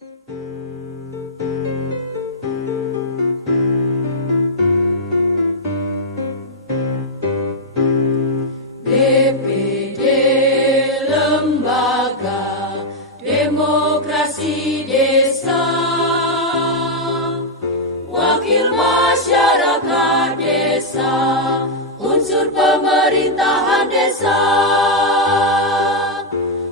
DPD Lembaga Demokrasi Desa, Wakil Masyarakat Desa, unsur pemerintahan desa,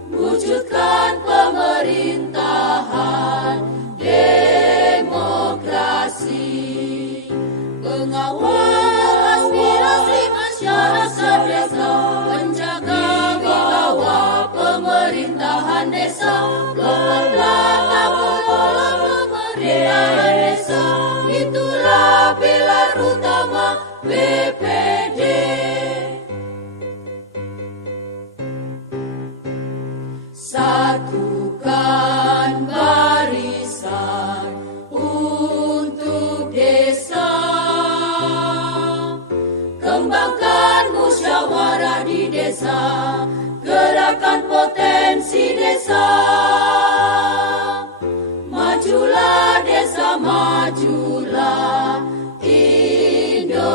wujudkan pemerintahan demokrasi, pengawal aspirasi masyarakat desa, penjaga wibawa pemerintahan desa, pembelah pola pemerintahan desa, itulah pilar utama BPD. Satukan barisan untuk desa, kembangkan musyawarah di desa, gerakan potensi desa, majulah desa, majulah Indonesia.